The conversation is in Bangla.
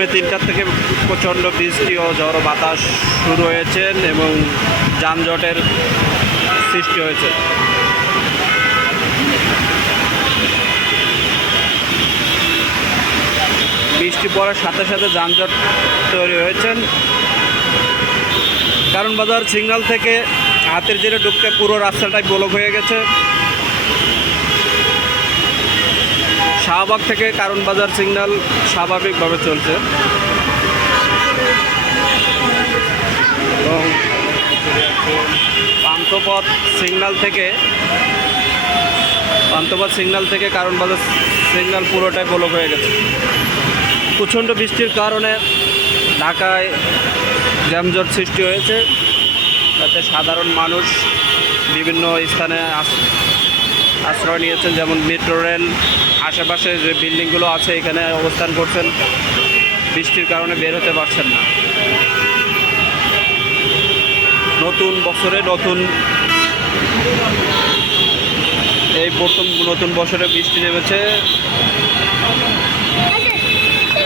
3:30 থেকে প্রচণ্ড বৃষ্টি ও ঝড়ো বাতাস শুরু হয়েছে এবং যানজটের সৃষ্টি হয়েছে। বৃষ্টি পড়ার সাথে সাথে যানজট তৈরি হয়েছে। কারণ বাজার সিগন্যাল থেকে হাতের জেলে ঢুকতে পুরো রাস্তাটাই ব্লক হয়ে গেছে। শাহবাগ থেকে কারণ বাজার সিগন্যাল স্বাভাবিকভাবে চলছে এবং পান্থপথ সিগন্যাল থেকে কারণ বাজার সিগন্যাল পুরোটাই ব্লক হয়ে গেছে। প্রচণ্ড বৃষ্টির কারণে ঢাকায় যানজট সৃষ্টি হয়েছে, যাতে সাধারণ মানুষ বিভিন্ন স্থানে আশ্রয় নিয়েছেন, যেমন মেট্রো রেল আশেপাশে যে বিল্ডিংগুলো আছে এখানে অবস্থান করছেন, বৃষ্টির কারণে বের হতে পারছেন না। নতুন বছরে নতুন বছরে বৃষ্টি নেমেছে।